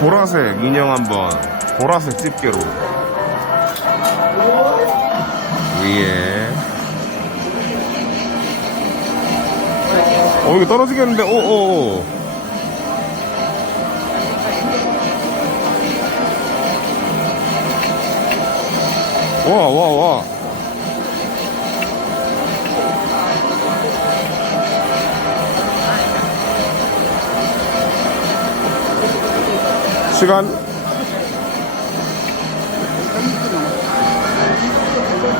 보라색 인형 한번 보라색 집게로. 위에. 어 이거 떨어지겠는데? 오오 와와 와. 시간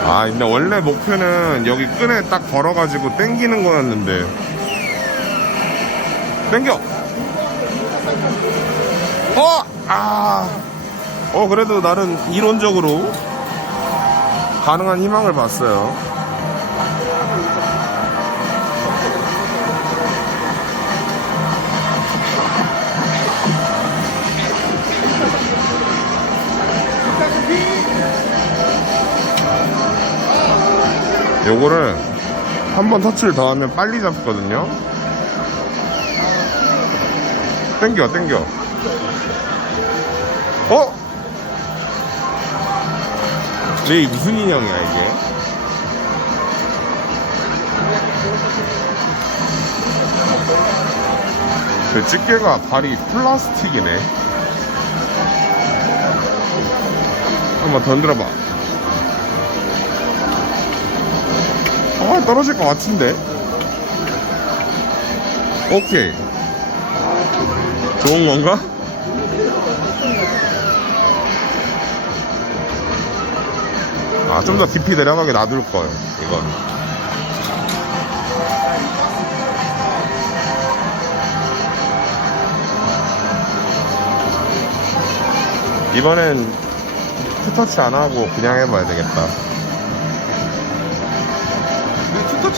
아 근데 원래 목표는 여기 끈에 딱 걸어가지고 땡기는 거였는데 땡겨 어! 아! 어 그래도 나는 이론적으로 가능한 희망을 봤어요 요거를 한 번 터치를 더 하면 빨리 잡거든요. 땡겨 땡겨. 어? 네, 이게 무슨 인형이야 이게? 그 집게가 발이 플라스틱이네. 한번 던들어봐 아 떨어질 것 같은데? 오케이. 좋은 건가? 아 좀 더 깊이 내려가게 놔둘 걸 이건. 이번엔 투터치 안 하고 그냥 해봐야 되겠다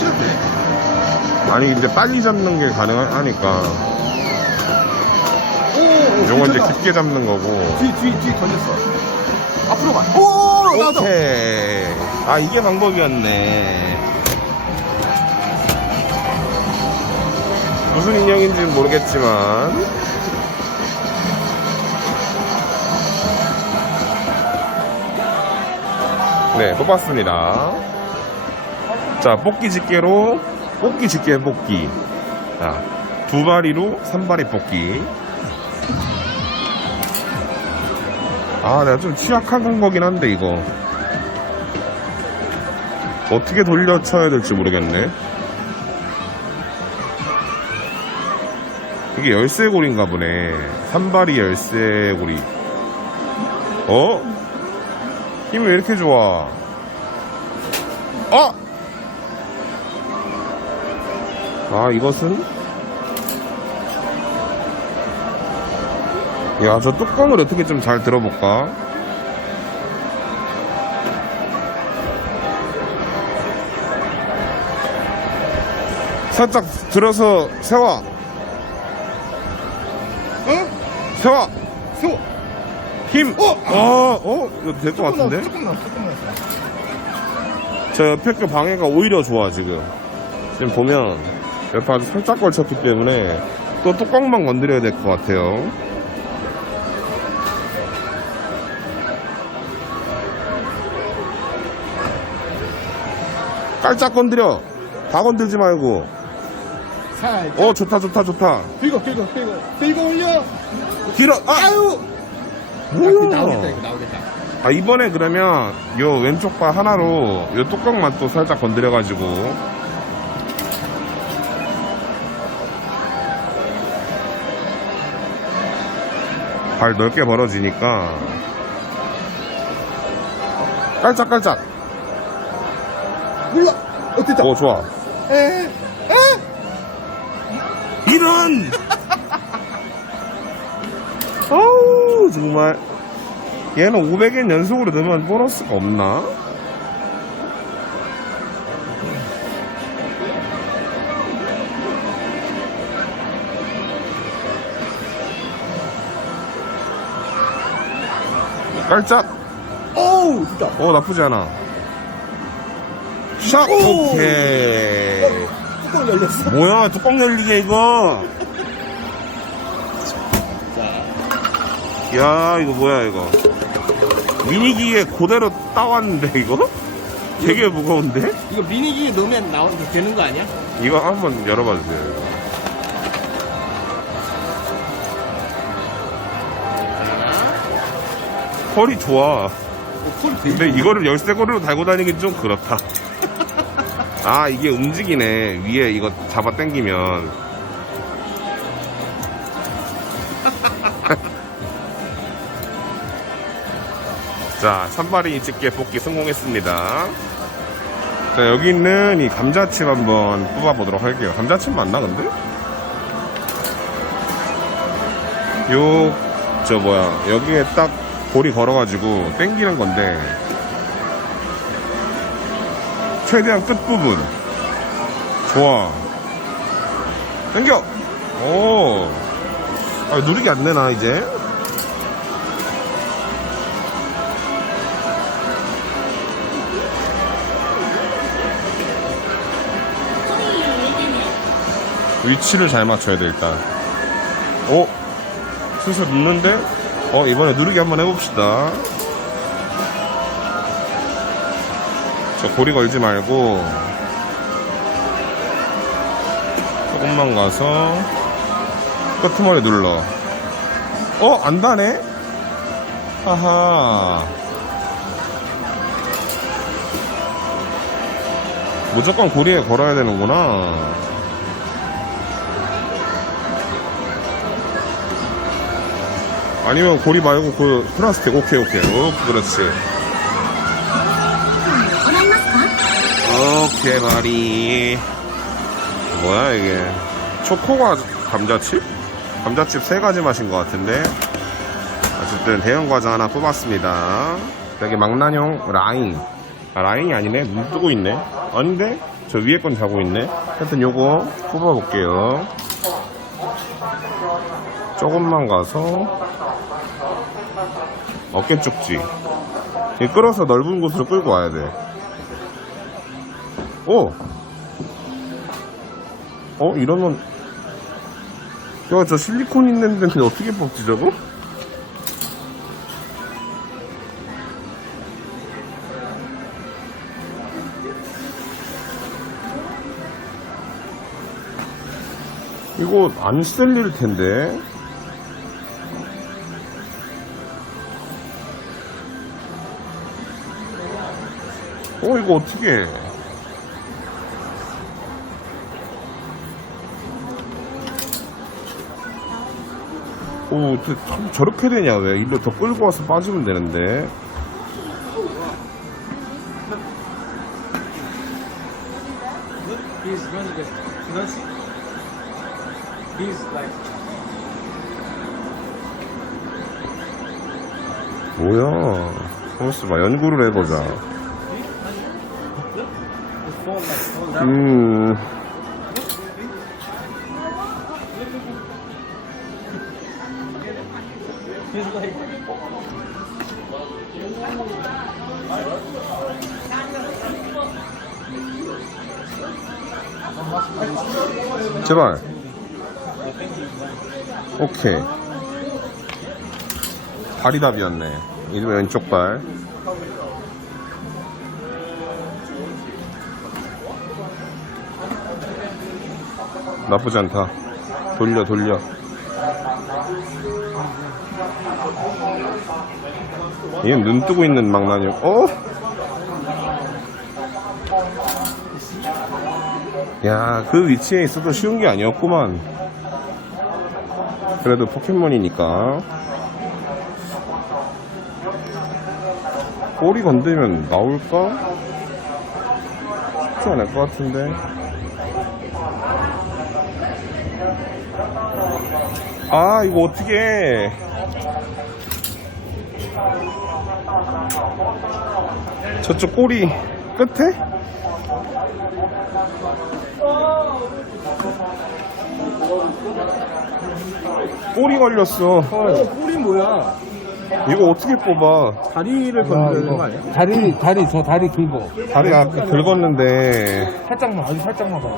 돼? 아니 이제 빨리 잡는 게 가능하니까 오, 오, 요건 이제. 깊게 잡는 거고 뒤, 뒤, 뒤 던졌어. 앞으로 가. 오, 나도. 오케이 아 이게 방법이었네 무슨 인형인지는 모르겠지만 네 뽑았습니다 자 뽑기 집게로 뽑기 집게 뽑기. 자, 두 바리로 삼 바리 뽑기. 아 내가 좀 취약한 거긴 한데 이거. 어떻게 돌려쳐야 될지 모르겠네. 이게 열쇠고리인가 보네. 산발이 열쇠고리 어? 힘이 왜 이렇게 좋아? 어? 아 이것은 야 저 뚜껑을 어떻게 좀 잘 들어볼까 살짝 들어서 세워 어? 세워 세워. 힘 어? 어? 어? 이거 될 것 같은데 조금 나왔어, 조금 나왔어. 저 옆에 그 방해가 오히려 좋아 지금 지금 보면 옆에 아주 살짝 걸쳤기 때문에 또 뚜껑만 건드려야 될 것 같아요 깔짝 건드려 다 건들지 말고 살짝. 어 좋다 좋다 좋다 들고, 들고, 들고. 들고 올려. 길어 아 아유. 뭐야. 야, 나오겠다, 이거 나오겠다. 아 이번에 그러면 요 왼쪽 발 하나로 요 뚜껑만 또 살짝 건드려 가지고 발 넓게 벌어지니까 깔짝깔짝 몰라. 어, 됐다. 오 좋아 에, 에. 이런 어우 정말 얘는 500엔 연속으로 넣으면 보너스가 없나? 깔짝 오우, 됐다. 어 나쁘지 않아 샥 오! 오케이 뚜껑 열렸어. 뭐야 뚜껑 열리게 이거 야 이거 뭐야 이거 미니기에 그대로 따왔는데 이거? 되게 무거운데? 이거 미니기에 넣으면 나오 되는 거 아니야? 이거 한번 열어봐 주세요 이거. 펄이 좋아. 어, 근데 이거를 열쇠고리로 달고 다니긴 좀 그렇다. 아 이게 움직이네. 위에 이거 잡아 당기면. 자 산발이 집게 뽑기 성공했습니다. 자 여기 있는 이 감자칩 한번 뽑아보도록 할게요. 감자칩 맞나 근데? 요 저 뭐야. 여기에 딱 볼이 걸어가지고 당기는 건데 최대한 끝부분. 좋아. 당겨! 오. 아, 누르기 안 되나 이제? 위치를 잘 맞춰야 돼 일단. 오. 슬슬 눕는데 어 이번에 누르기 한번 해봅시다 저 고리 걸지 말고 조금만 가서 끄트머리 눌러 어? 안 다네? 하하 무조건 고리에 걸어야 되는구나 아니면 고리 말고 그 플라스틱 오케이 오케이. 오 그렇지 오케이 마리. 뭐야 이게. 초코가 감자칩? 감자칩 세 가지 맛인 것 같은데? 어쨌든 대형 과자 하나 뽑았습니다. 여기 망나뇽 라인. 아 라인이 아니네. 눈 뜨고 있네. 아닌데? 저 위에 건 자고 있네. 하여튼 요거 뽑아볼게요. 조금만 가서 어깨 쪽지 이 끌어서 넓은 곳으로 끌고 와야 돼 오! 어? 이러면 야 저 실리콘 있는 데는 어떻게 뽑지 저거? 이거 안 쓸릴 텐데 어 이거 어떻게 해? 오, 저렇게 되냐, 왜? 일로 더 끌고 와서 빠지면 되는데. 뭐야. 잠깐만, 봐. 연구를 해보자. 음, 제발. 오케이. 발이 답이었네. 이제 왼쪽 발. 나쁘지 않다. 돌려, 돌려. 얘는 눈 뜨고 있는 망나뇽. 어? 야, 그 위치에 있어도 쉬운 게 아니었구만. 그래도 포켓몬이니까. 꼬리 건들면 나올까? 쉽지 않을 것 같은데. 아, 이거 어떻게 저쪽 꼬리 끝에? 꼬리 걸렸어. 어, 뿔이 뭐야? 이거 어떻게 뽑아? 다리를 건드려야 되는 거 아니야? 다리, 다리, 저 다리 긁어. 다리 아까 긁었는데 살짝만, 아주 살짝만 봐.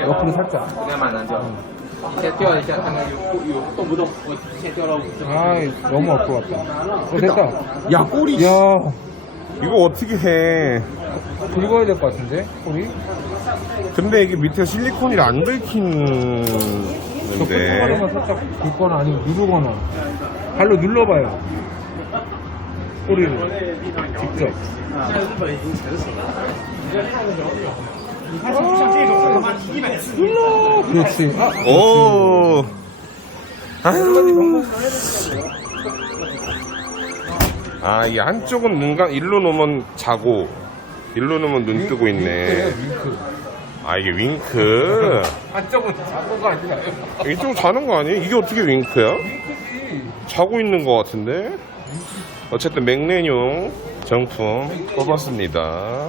옆으로 살짝. 先调一下，看看有有动不动。我先调到五十。 아 너무 앞으로 갔다. 어 됐다. 야 꼬리. 야 이거 어떻게 해? 긁어야 될 것 같은데 우리? 근데 이게 밑에 실리콘이 안 저 긁히는데. 끝머리만 살짝 긁거나 아니면 누르거나 발로 눌러봐요. 꼬리를 직접. 눌러. 그렇지. 아 오. 아유. 아, 이 한쪽은 눈 감, 일로 놓으면 자고, 일로 놓으면 눈 뜨고 있네. 윙크. 아, 이게 윙크. 한쪽은 자고가 아니라 이쪽 자는 거 아니에요? 이게 어떻게 윙크야? 윙크지. 자고 있는 거 같은데? 어쨌든 맥레뇽 정품 뽑았습니다.